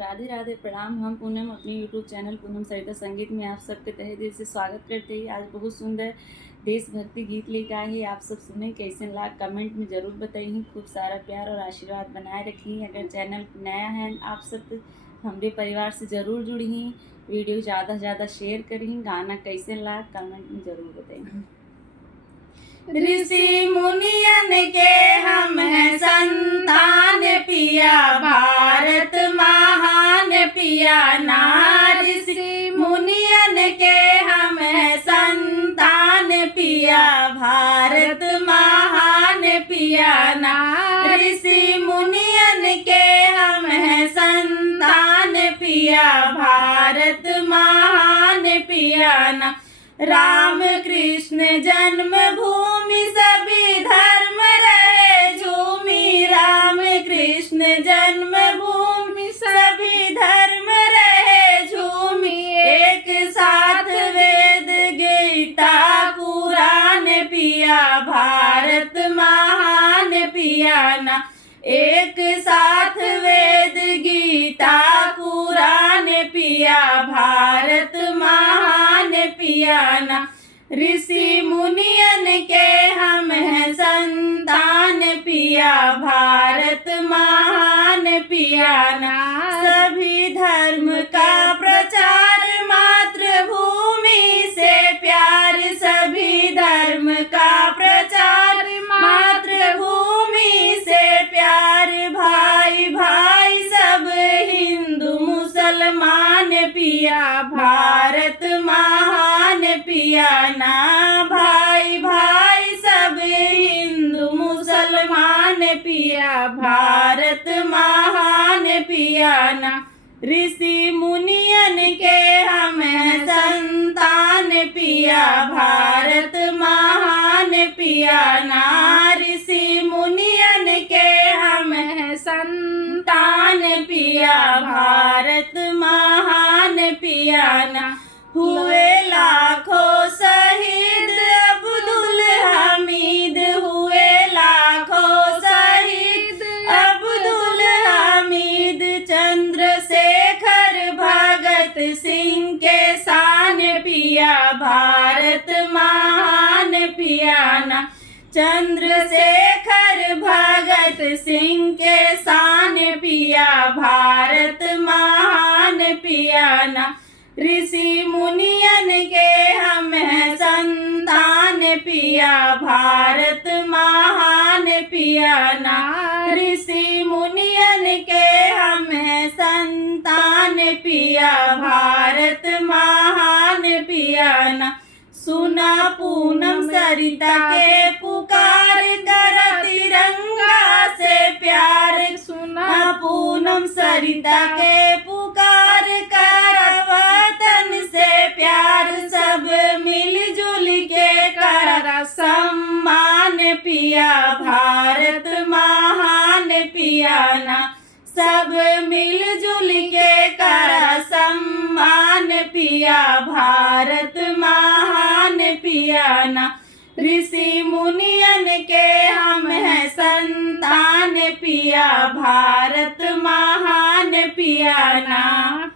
राधे राधे प्रणाम। हम पूनम अपने यूट्यूब चैनल पूनम सरिता संगीत में आप सबके तहे दिल से स्वागत करते हैं। आज बहुत सुंदर देशभक्ति गीत लेकर आए हैं। आप सब सुने कैसे लगा कमेंट में ज़रूर बताइए। खूब सारा प्यार और आशीर्वाद बनाए रखिए। अगर चैनल नया है आप सब तो हमारे परिवार से ज़रूर जुड़िए। वीडियो ज़्यादा से ज़्यादा शेयर करिए। गाना कैसे लगा कमेंट में ज़रूर बताइए। ऋषि मुनियन के हम हैं संतान पिया, भारत महान पिया ना। ऋषि मुनियन के हम हैं संतान पिया, भारत महान पिया ना। ऋषि मुनियन के हम हैं संतान पिया, भारत महान पिया ना। राम कृष्ण जन्मभूमि सभी धर्म रहे झूमी, राम कृष्ण जन्मभूमि सभी धर्म रहे झूमी। एक साथ वेद गीता कुरान पिया, भारत महान पिया ना। एक साथ वेद गीता कुरान पिया, भारत महान पिया ना। ऋषि मुनियन के हम हैं संतान पिया, भारत महान पिया ना। सभी धर्म का प्रचार मातृभूमि से प्यार, सभी धर्म का प्रचार मातृभूमि से प्यार। भाई भाई सब हिंदू मुसलमान पिया, भारत महान पिया ना। भाई भाई सब हिंदू मुसलमान पिया, भारत महान पिया ना। ऋषि मुनियन के हम हैं संतान पिया, भारत महान पिया ना। ऋषि मुनियन के हम हैं संतान पिया, भारत महान पिया ना। हुए लाखों शहीद अब्दुल हमीद, हुए लाखों शहीद अब्दुल हमीद। चंद्रशेखर भगत सिंह के शान पिया, भारत महान पिया ना। चंद्रशेखर भगत सिंह के शान पिया, भारत महान पिया ना। ऋषि मुनियन के हम हैं संतान पिया, भारत महान पिया ना। ऋषि मुनियन के हम हैं संतान पिया, भारत महान पिया ना। सुना पूनम सरिता के पुकार कर तिरंगा से प्यार, सुना पूनम सरिता के पुकार कर वतन से प्यार। सब मिलजुल के कर सम्मान पिया, भारत महान पिया ना। सब मिलजुल के कर सम्मान पिया, भारत महान पिया ना। ऋषि मुनियन के हम हैं संतान पिया, भारत महान पिया ना।